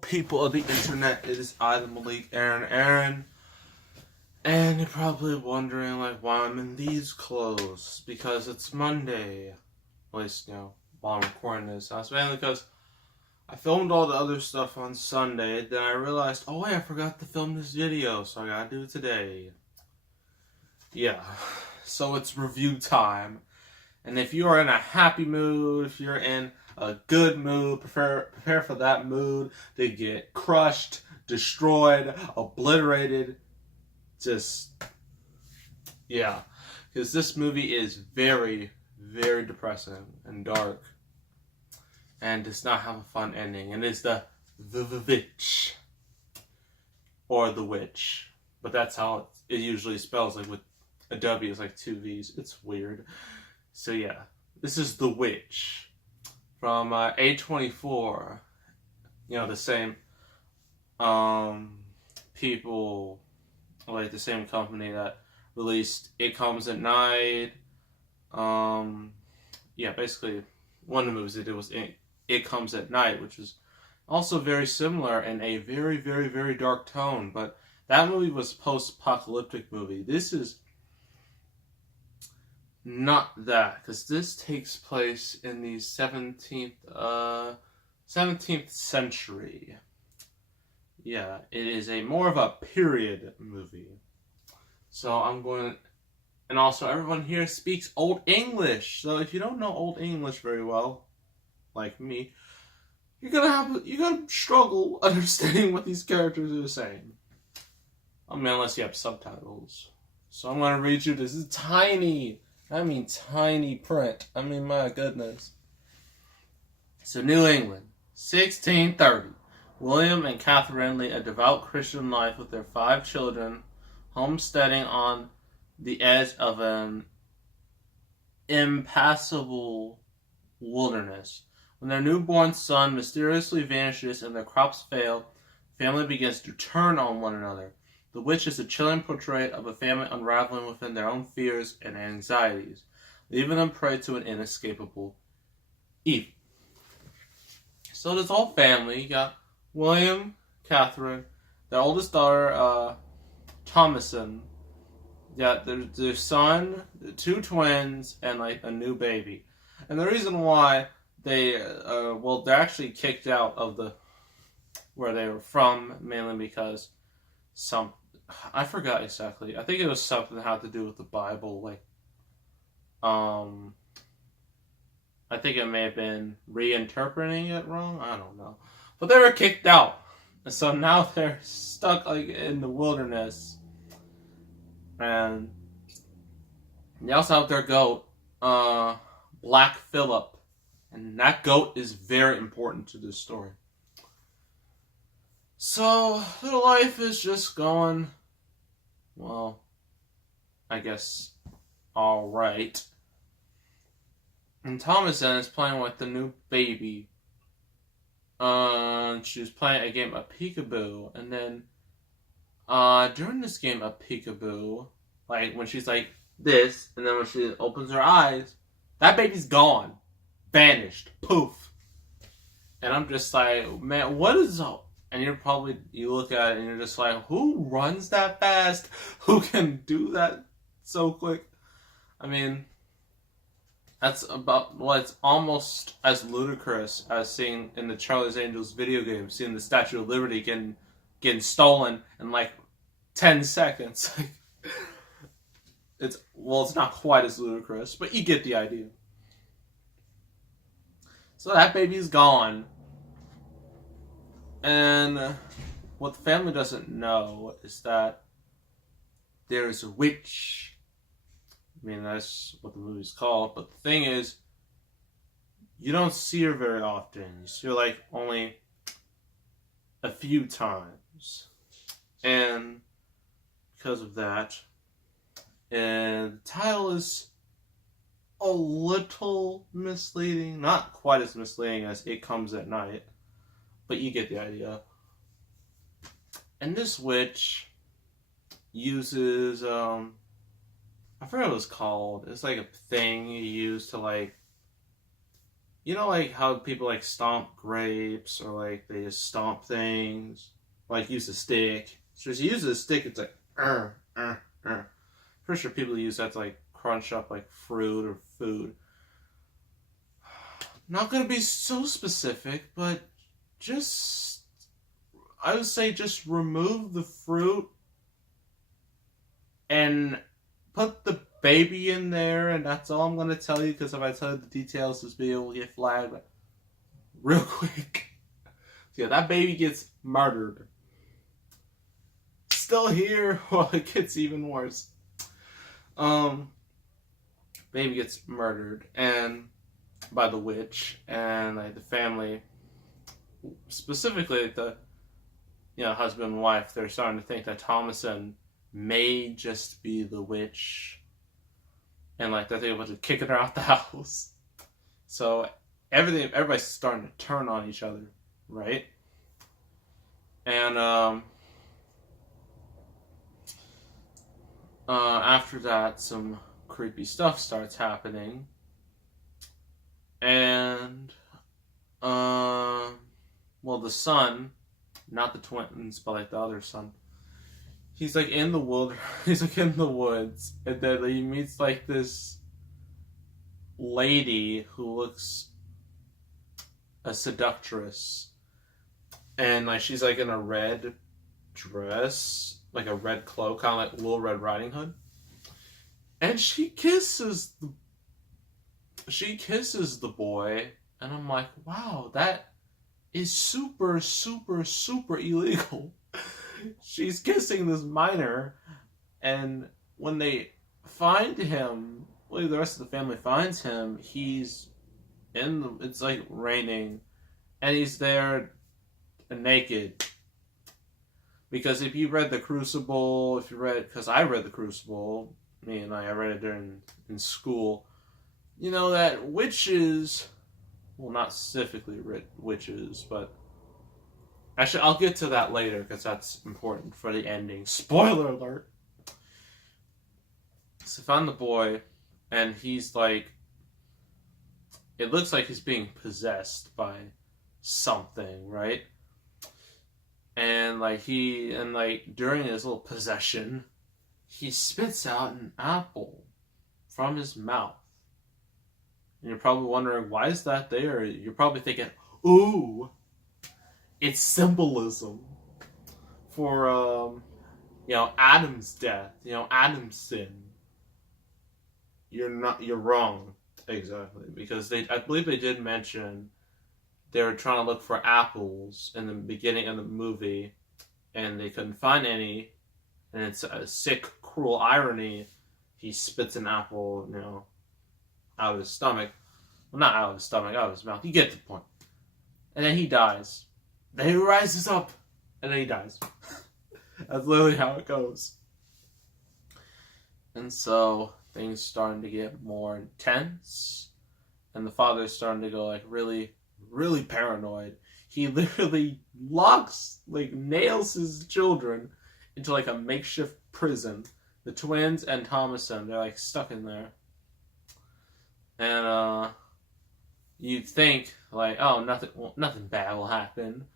People of the internet, it is I, the Malik Aaron, and you're probably wondering why I'm in these clothes, because it's Monday, at least, while I'm recording this. That's mainly because I filmed all the other stuff on Sunday, then I realized, oh wait, I forgot to film this video, so I gotta do it today. Yeah, so it's review time, and if you are in a happy mood, if you're in a good mood, prepare for that mood to get crushed, destroyed, obliterated. Yeah. Because this movie is very, very depressing and dark. And does not have a fun ending. And it's the VVitch. Or the witch. But that's how it usually spells, with a W, it's like two V's. It's weird. So yeah, this is The Witch. From A24, the same people, the same company that released It Comes at Night. Basically, one of the movies they did was It Comes at Night, which is also very similar in a very, very, very dark tone. But that movie was a post-apocalyptic movie. This is not that, because this takes place in the 17th century. Yeah, it is more of a period movie. So and also everyone here speaks Old English. So if you don't know Old English very well, like me, you're gonna struggle understanding what these characters are saying. Unless you have subtitles. So I'm gonna read you this. This is tiny. Tiny print. My goodness. So, New England, 1630. William and Catherine lead a devout Christian life with their 5 children, homesteading on the edge of an impassable wilderness. When their newborn son mysteriously vanishes and their crops fail, the family begins to turn on one another. The Witch is a chilling portrait of a family unraveling within their own fears and anxieties, leaving them prey to an inescapable evil. So this whole family, you got William, Catherine, their oldest daughter, Thomason, you got their son, 2 twins, and a new baby. And the reason why they're actually kicked out of where they were from, mainly because I forgot exactly. I think it was something that had to do with the Bible. I think it may have been reinterpreting it wrong. I don't know. But they were kicked out. And so now they're stuck in the wilderness. And they also have their goat, Black Phillip. And that goat is very important to this story. So, their life is just going, I guess, alright. And Thomason is playing with the new baby. She was playing a game of peekaboo. And then, during this game of peekaboo, when she's this, and then when she opens her eyes, that baby's gone. Vanished. Poof. And I'm just man, what is up? And you look at it and you're just who runs that fast? Who can do that so quick? That's it's almost as ludicrous as seeing in the Charlie's Angels video game, seeing the Statue of Liberty getting stolen in 10 seconds. It's not quite as ludicrous, but you get the idea. So that baby's gone. And what the family doesn't know is that there's a witch. That's what the movie's called. But the thing is, you don't see her very often. You see her only a few times. And because of that, and the title is a little misleading. Not quite as misleading as It Comes at Night. But you get the idea. And this witch uses, I forgot what it was called. It's a thing you use to You know, like how people like stomp grapes or like they just stomp things, like use a stick. So if you use a stick, it's like uh. Pretty sure people use that to like crunch up like fruit or food. Not gonna be so specific, but just I would say just remove the fruit and put the baby in there, and that's all I'm gonna tell you. Because if I tell you the details, this video will get flagged real quick. Yeah, that baby gets murdered. Still here, well, it gets even worse. Baby gets murdered and by the witch, and like the family, specifically the husband and wife, they're starting to think that Thomason may just be the witch, and like they're thinking about kicking her out the house. So everybody's starting to turn on each other, right? And after that, some creepy stuff starts happening, and well, the son, not the twins, but like the other son, he's like in the he's like in the woods, and then he meets like this lady who looks a seductress, and like she's like in a red dress, like a red cloak, kind of like Little Red Riding Hood, and she kisses the boy, and I'm like, wow, that is super, super, super illegal. She's kissing this minor, and when they find him, well, the rest of the family finds him, he's it's like raining, and he's there naked. Because if you read The Crucible, because I read The Crucible, I read it in school, you know that witches, well, not specifically witches, but actually I'll get to that later because that's important for the ending. Spoiler alert! So I found the boy, and he's like, it looks like he's being possessed by something, right? And during his little possession, he spits out an apple from his mouth. And you're probably wondering, why is that there? You're probably thinking, ooh, it's symbolism for, Adam's death, Adam's sin. You're wrong. Exactly. Because I believe they did mention they were trying to look for apples in the beginning of the movie, and they couldn't find any, and it's a sick, cruel irony. He spits an apple, out of his stomach. Well, not out of his stomach, out of his mouth. You get the point. And then he dies. Then he rises up, and then he dies. That's literally how it goes. And so things starting to get more intense, and the father's starting to go like really, really paranoid. He literally nails his children into like a makeshift prison. The twins and Thomason, they're like stuck in there. And you'd think like, oh, nothing bad will happen.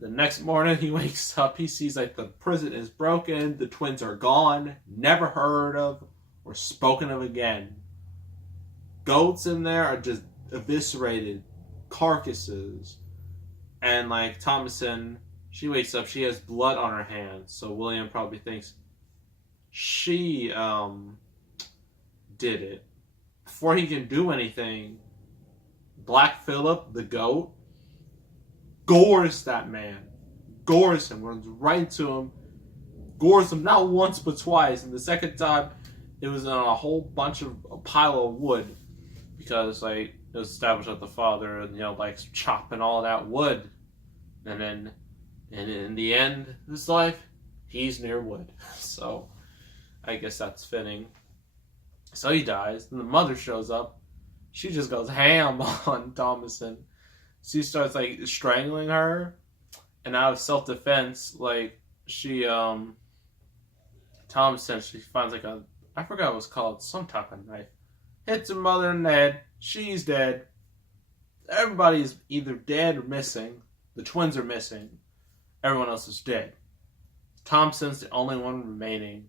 The next morning he wakes up, he sees like the prison is broken, the twins are gone, never heard of or spoken of again. Goats in there are just eviscerated, carcasses. And like Thomason, she wakes up, she has blood on her hands, so William probably thinks she did it. Before he can do anything, Black Phillip, the goat, gores that man. Gores him, runs right to him, gores him not once but twice, and the second time it was on a whole bunch of a pile of wood, because like it was established that the father, likes chopping all that wood, and then in the end of his life, he's near wood. So I guess that's fitting. So he dies, and the mother shows up. She just goes ham on Thomason. She starts like strangling her, and out of self-defense, like she Thomason, she finds like I forgot what it was called, some type of knife, hits her mother in the head. She's dead. everybody's either dead or missing. The twins are missing. Everyone else is dead. Thompson's the only one remaining.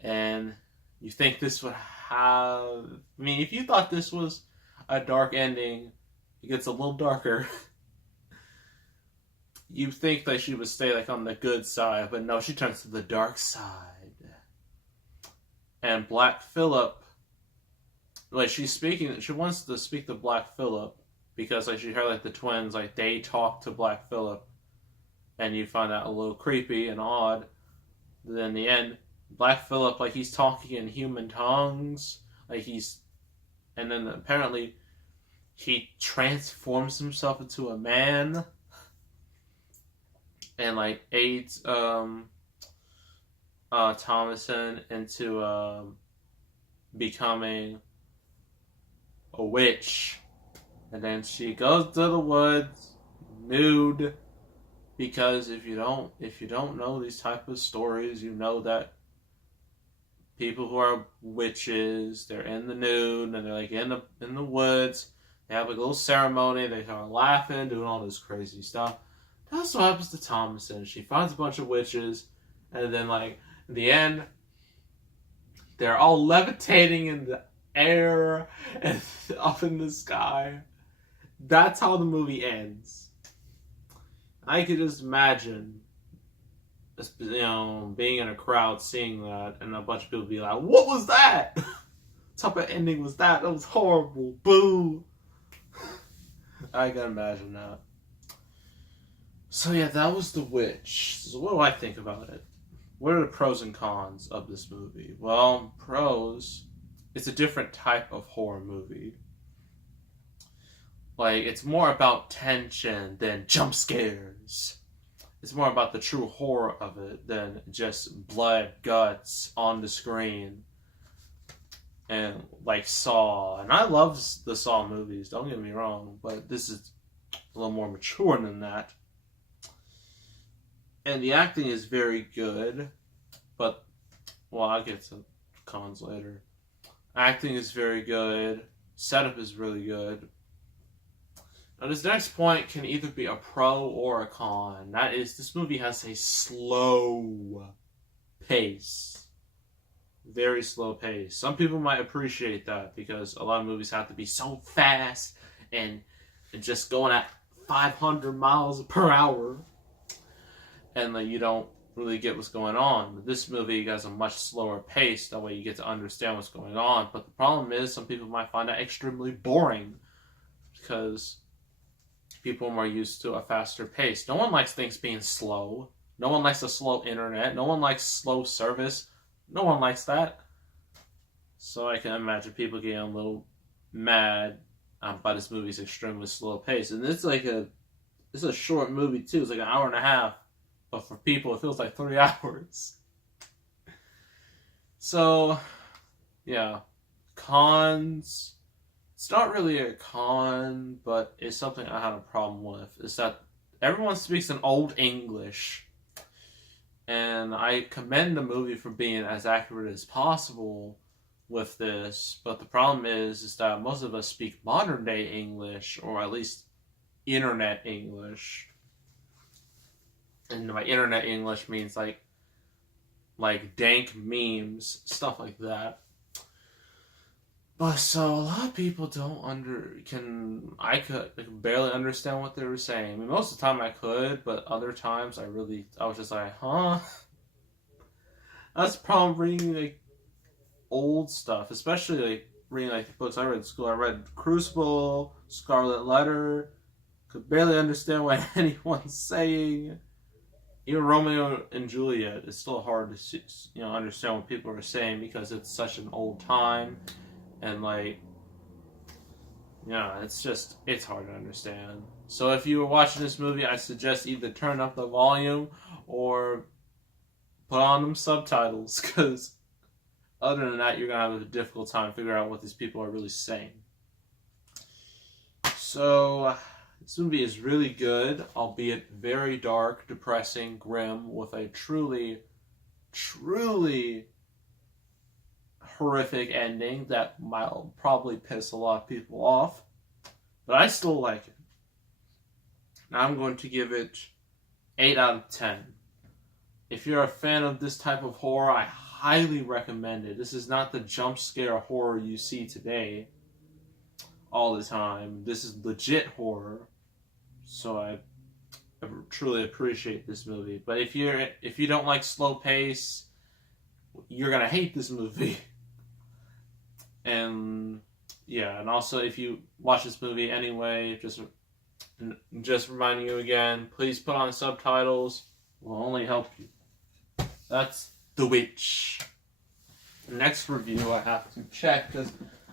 And you think this would have... I mean, if you thought this was a dark ending, it gets a little darker. You think that she would stay like on the good side, but no, she turns to the dark side. And Black Phillip, like she wants to speak to Black Phillip because like she heard like the twins, like they talk to Black Phillip, and you find that a little creepy and odd. But then in the end, Black Phillip, like he's talking in human tongues, and then apparently he transforms himself into a man. And like aids Thomason into becoming a witch, and then she goes to the woods nude, because if you don't know these type of stories, you know that people who are witches, they're in the nude and they're like in the woods. They have like a little ceremony. They start laughing, doing all this crazy stuff. That's what happens to Thomason. She finds a bunch of witches, and then, like, in the end, they're all levitating in the air and up in the sky. That's how the movie ends. I could just imagine, being in a crowd, seeing that, and a bunch of people be like, "What was that? What type of ending was that? That was horrible. Boo!" I can imagine that. So yeah, that was The Witch. So what do I think about it? What are the pros and cons of this movie? Well, pros, it's a different type of horror movie. Like, it's more about tension than jump scares. It's more about the true horror of it than just blood, guts on the screen. And like Saw. And I love the Saw movies, don't get me wrong, but this is a little more mature than that. And the acting is very good, but, well, I'll get to cons later. Acting is very good. Setup is really good. Now, this next point can either be a pro or a con. That is, this movie has a slow pace. Very slow pace. Some people might appreciate that because a lot of movies have to be so fast and just going at 500 miles per hour. And like, you don't really get what's going on. But this movie has a much slower pace. That way you get to understand what's going on. But the problem is some people might find that extremely boring because people are more used to a faster pace. No one likes things being slow. No one likes a slow internet. No one likes slow service. No one likes that. So I can imagine people getting a little mad by this movie's extremely slow pace. And it's a short movie too. It's like an hour and a half. But for people, it feels like 3 hours. So, yeah. Cons. It's not really a con, but it's something I had a problem with. Is that everyone speaks in Old English. And I commend the movie for being as accurate as possible with this. But the problem is that most of us speak modern day English, or at least internet English. And by internet English means like dank memes, stuff like that. But so a lot of people I could barely understand what they were saying. I mean, most of the time I could, but other times I was just like, huh? That's the problem reading like old stuff, especially like reading like the books I read in school. I read Crucible, Scarlet Letter, could barely understand what anyone's saying. Even Romeo and Juliet, it's still hard to understand what people are saying because it's such an old time, and it's hard to understand. So if you were watching this movie, I suggest either turn up the volume or put on them subtitles, because other than that, you're gonna have a difficult time figuring out what these people are really saying. So this movie is really good, albeit very dark, depressing, grim, with a truly, truly horrific ending that might probably piss a lot of people off. but I still like it. Now I'm going to give it 8 out of 10. If you're a fan of this type of horror, I highly recommend it. This is not the jump scare horror you see today all the time. This is legit horror. So I truly appreciate this movie. But if you don't like slow pace, you're gonna hate this movie. And yeah, and also if you watch this movie anyway, just reminding you again, please put on subtitles. It will only help you. That's The Witch. The next review I have to check because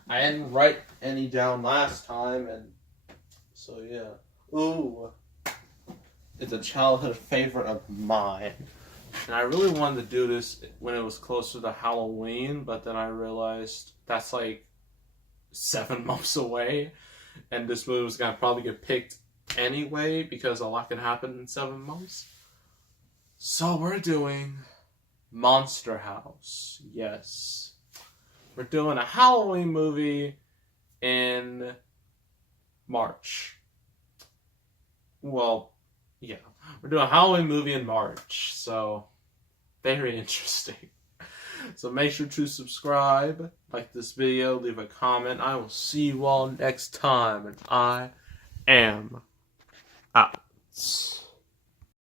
I didn't write any down last time, and so yeah. Ooh, it's a childhood favorite of mine. And I really wanted to do this when it was closer to Halloween, but then I realized that's like 7 months away, and this movie was gonna probably get picked anyway because a lot can happen in 7 months. So we're doing Monster House. Yes. We're doing a Halloween movie in March. Well, yeah. We're doing a Halloween movie in March. So, very interesting. So make sure to subscribe, like this video, leave a comment. I will see you all next time. And I am out.